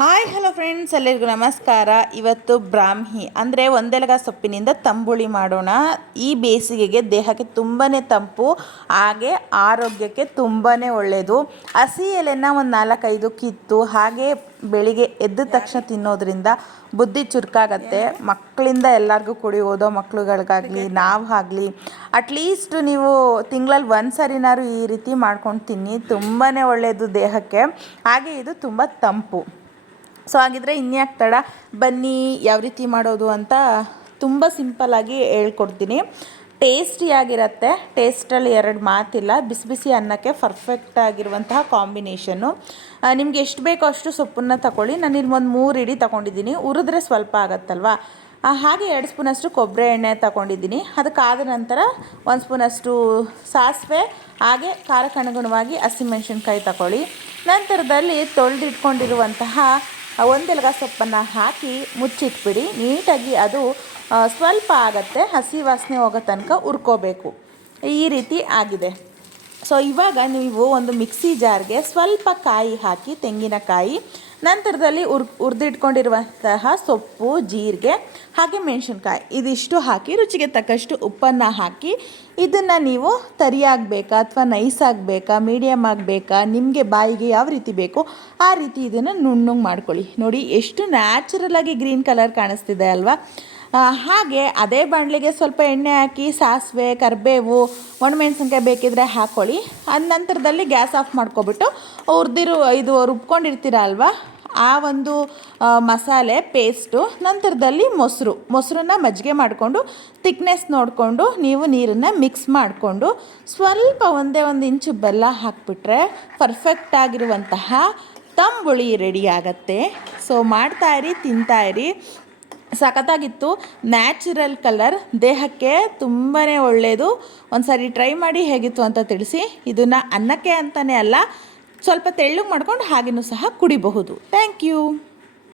Hi hello friends ಎಲ್ಲರಿಗೂ ನಮಸ್ಕಾರ. ಇವತ್ತು ಬ್ರಾಹ್ಮಿ, ಅಂದರೆ ಒಂದೆಲಗ ಸೊಪ್ಪಿನಿಂದ ತಂಬುಳಿ ಮಾಡೋಣ. ಈ ಬೇಸಿಗೆಗೆ ದೇಹಕ್ಕೆ ತುಂಬಾ ತಂಪು, ಹಾಗೆ ಆರೋಗ್ಯಕ್ಕೆ ತುಂಬಾ ಒಳ್ಳೆಯದು ಹಸಿ ಎಲೆನ ಒಂದು ನಾಲ್ಕೈದು ಕಿತ್ತು, ಹಾಗೆ ಬೆಳಿಗ್ಗೆ ಎದ್ದ ತಕ್ಷಣ ತಿನ್ನೋದ್ರಿಂದ ಬುದ್ಧಿ ಚುರುಕಾಗತ್ತೆ. ಮಕ್ಕಳಿಂದ ಎಲ್ಲರಿಗೂ ಕುಡಿಯೋದು ಓದೋ ಮಕ್ಳುಗಳಿಗಾಗಲಿ ನಾವು ಆಗಲಿ ಅಟ್ಲೀಸ್ಟ್ ನೀವು ತಿಂಗಳಲ್ಲಿ ಒಂದು ಸರಿನಾರು ಈ ರೀತಿ ಮಾಡ್ಕೊಂಡು ತಿನ್ನಿ. ತುಂಬಾ ಒಳ್ಳೆಯದು ದೇಹಕ್ಕೆ. ಹಾಗೆ ಇದು ತುಂಬ ತಂಪು. ಸೊ ಹಾಗಿದ್ರೆ ಇನ್ಯಾಕೆ ತಡ? ಬನ್ನಿ, ಯಾವ ರೀತಿ ಮಾಡೋದು ಅಂತ ತುಂಬ ಸಿಂಪಲ್ಲಾಗಿ ಹೇಳ್ಕೊಡ್ತೀನಿ. ಟೇಸ್ಟಿಯಾಗಿರುತ್ತೆ ಟೇಸ್ಟಲ್ಲಿ ಎರಡು ಮಾತಿಲ್ಲ. ಬಿಸಿ ಬಿಸಿ ಅನ್ನಕ್ಕೆ ಪರ್ಫೆಕ್ಟ್ ಆಗಿರುವಂತಹ ಕಾಂಬಿನೇಷನ್ನು ನಿಮ್ಗೆ ಎಷ್ಟು ಬೇಕೋ ಅಷ್ಟು ಸೊಪ್ಪನ್ನು ತಗೊಳ್ಳಿ ನಾನು ಇಲ್ಲಿ ಒಂದು ಮೂರು ಇಡಿ ತಗೊಂಡಿದ್ದೀನಿ ಉರಿದ್ರೆ ಸ್ವಲ್ಪ ಆಗತ್ತಲ್ವಾ? ಹಾಗೆ ಎರಡು ಸ್ಪೂನಷ್ಟು ಕೊಬ್ಬರಿ ಎಣ್ಣೆ ತಗೊಂಡಿದ್ದೀನಿ ಅದಕ್ಕಾದ ನಂತರ ಒಂದು ಸ್ಪೂನಷ್ಟು ಸಾಸಿವೆ, ಹಾಗೆ ಖಾರಕ್ಕನುಗುಣವಾಗಿ ಹಸಿಮೆಣ್ಸಿನ್ಕಾಯಿ ತಗೊಳ್ಳಿ ನಂತರದಲ್ಲಿ ತೊಳೆದಿಟ್ಕೊಂಡಿರುವಂತಹ ಒಂದೆಲಗ ಸೊಪ್ಪನ್ನು ಹಾಕಿ ಮುಚ್ಚಿಟ್ಬಿಡಿ. ನೀಟಾಗಿ ಅದು ಸ್ವಲ್ಪ ಆಗತ್ತೆ. ಹಸಿ ವಾಸನೆ ಹೋಗೋ ತನಕ ಉರ್ಕೋಬೇಕು ಈ ರೀತಿ ಆಗಿದೆ. ಸೊ ಇವಾಗ ನೀವು ಒಂದು ಮಿಕ್ಸಿ ಜಾರ್ಗೆ ಸ್ವಲ್ಪ ಕಾಯಿ ಹಾಕಿ, ತೆಂಗಿನಕಾಯಿ ನಂತರದಲ್ಲಿ ಉರ್ ಹುರಿದಿಟ್ಕೊಂಡಿರುವಂತಹ ಸೊಪ್ಪು, ಜೀರಿಗೆ, ಹಾಗೆ ಮೆಣಸಿನ್ಕಾಯಿ. ಇದಿಷ್ಟು ಹಾಕಿ, ರುಚಿಗೆ ತಕ್ಕಷ್ಟು ಉಪ್ಪನ್ನು ಹಾಕಿ, ಇದನ್ನು ನೀವು ತರಿಯಾಗಬೇಕಾ ಅಥವಾ ನೈಸ್ ಆಗಬೇಕಾ ಮೀಡಿಯಮ್ ಆಗಬೇಕಾ, ನಿಮಗೆ ಬಾಯಿಗೆ ಯಾವ ರೀತಿ ಬೇಕೋ ಆ ರೀತಿ ಇದನ್ನು ನುಣ್ಣಗೆ ಮಾಡ್ಕೊಳ್ಳಿ. ನೋಡಿ, ಎಷ್ಟು ನ್ಯಾಚುರಲಾಗಿ ಗ್ರೀನ್ ಕಲರ್ ಕಾಣಿಸ್ತಿದೆ ಅಲ್ವಾ? ಹಾಗೆ ಅದೇ ಬಾಣಲಿಗೆ ಸ್ವಲ್ಪ ಎಣ್ಣೆ ಹಾಕಿ, ಸಾಸಿವೆ, ಕರಿಬೇವು, ಒಣಮೆಣಸಿನ್ಕಾಯಿ ಬೇಕಿದ್ರೆ ಹಾಕ್ಕೊಳ್ಳಿ ಅದ ನಂತರದಲ್ಲಿ ಗ್ಯಾಸ್ ಆಫ್ ಮಾಡ್ಕೊಬಿಟ್ಟು ಹುರಿದಿರು ಇದು ರುಬ್ಕೊಂಡಿರ್ತೀರ ಅಲ್ವಾ? ಆ ಒಂದು ಮಸಾಲೆ ಪೇಸ್ಟು ನಂತರದಲ್ಲಿ ಮೊಸರು. ಮೊಸರನ್ನ ಮಜ್ಜಿಗೆ ಮಾಡಿಕೊಂಡು ತಿಕ್ನೆಸ್ ನೋಡಿಕೊಂಡು, ನೀವು ನೀರನ್ನು ಮಿಕ್ಸ್ ಮಾಡಿಕೊಂಡು, ಸ್ವಲ್ಪ ಒಂದೇ ಒಂದು ಇಂಚು ಬೆಲ್ಲ ಹಾಕಿಬಿಟ್ರೆ ಪರ್ಫೆಕ್ಟ್ ಆಗಿರುವಂತಹ ತಂಬುಳಿ ರೆಡಿ ಆಗತ್ತೆ. ಸೊ ಮಾಡ್ತಾಯಿರಿ ತಿಂತಾಯಿರಿ ಸಖತ್ತಾಗಿತ್ತು. ನ್ಯಾಚುರಲ್ ಕಲರ್ ದೇಹಕ್ಕೆ ತುಂಬಾ ಒಳ್ಳೆಯದು ಒಂದು ಸಾರಿ ಟ್ರೈ ಮಾಡಿ ಹೇಗಿತ್ತು ಅಂತ ತಿಳಿಸಿ. ಇದನ್ನು ಅನ್ನಕ್ಕೆ ಅಂತಲೇ ಅಲ್ಲ ಸ್ವಲ್ಪ ತೆಳ್ಳಗೆ ಮಾಡ್ಕೊಂಡು ಹಾಗೆಯೂ ಸಹ ಕುಡಿಬಹುದು. Thank you